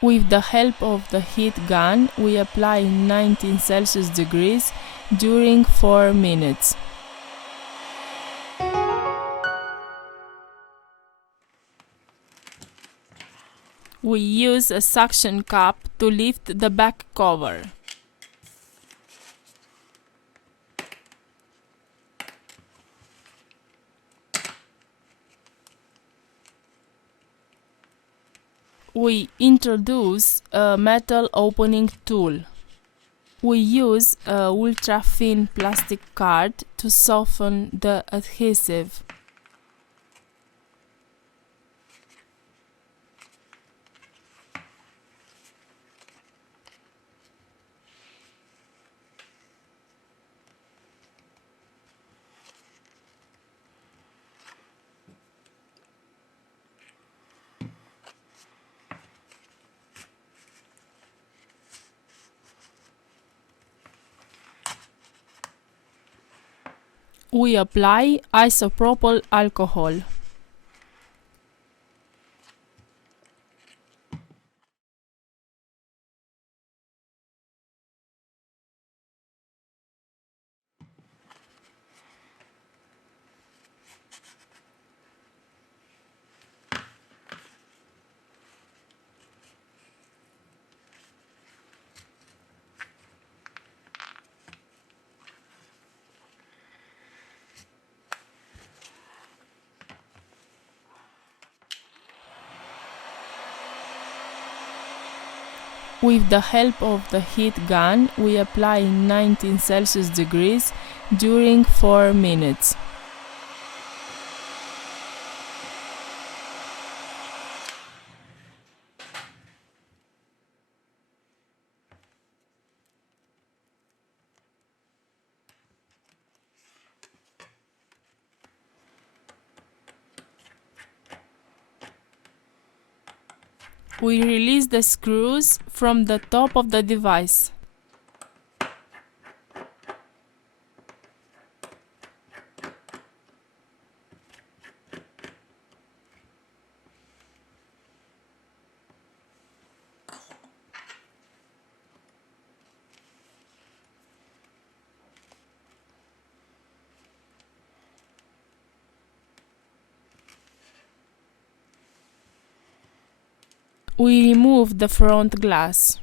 With the help of the heat gun, we apply 19 Celsius degrees during 4 minutes. We use a suction cup to lift the back cover. We introduce a metal opening tool. We use a ultra-thin plastic card to soften the adhesive. We apply isopropyl alcohol. With the help of the heat gun, we apply 19 Celsius degrees during 4 minutes. We release the screws from the top of the device. We remove the front glass.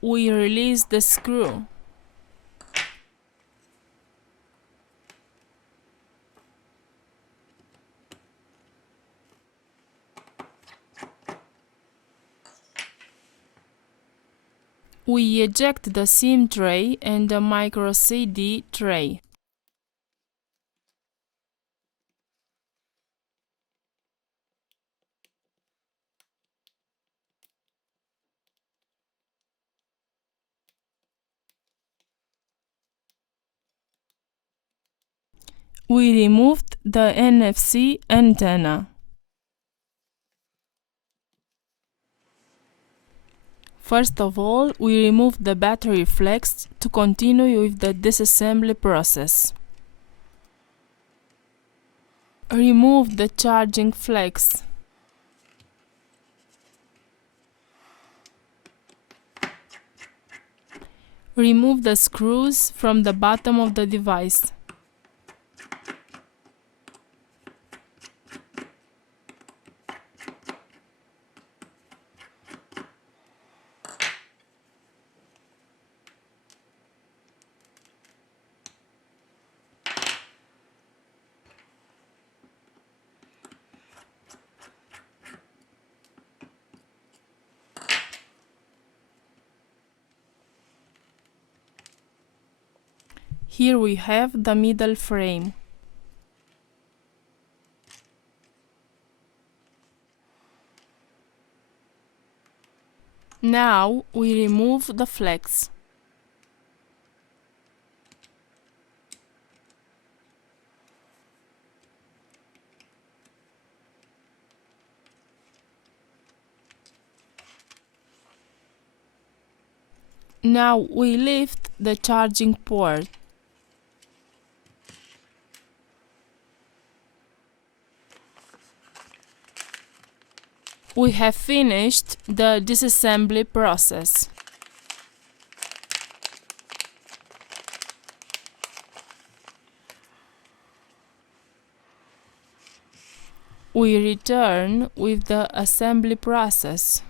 We release the screw. We eject the SIM tray and the micro CD tray. We removed the NFC antenna. First of all, we remove the battery flex to continue with the disassembly process. Remove the charging flex. Remove the screws from the bottom of the device. Here we have the middle frame. Now we remove the flex. Now we lift the charging port. We have finished the disassembly process. We return with the assembly process.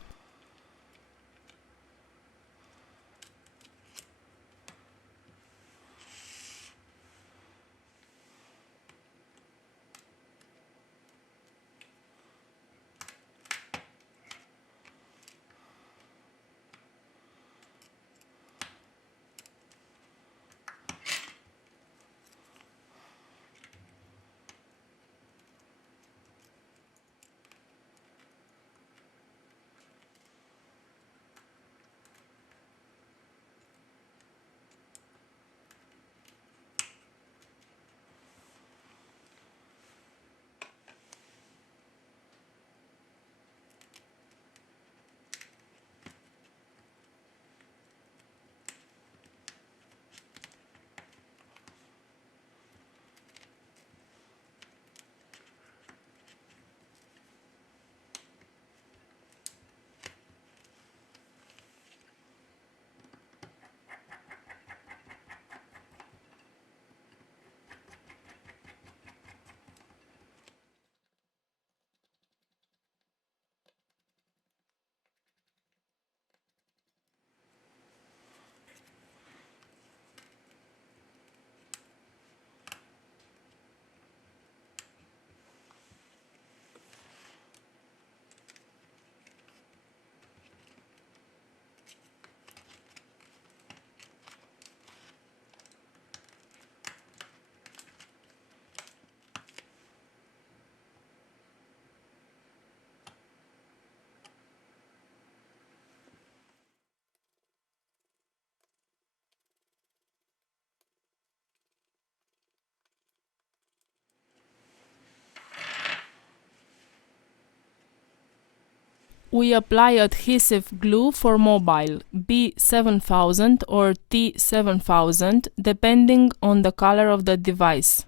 We apply adhesive glue for mobile B7000 or T7000 depending on the color of the device.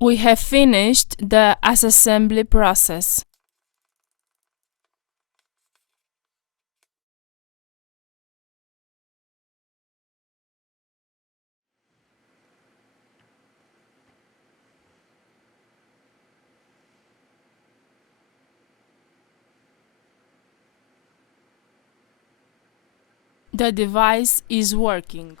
We have finished the assembly process. The device is working.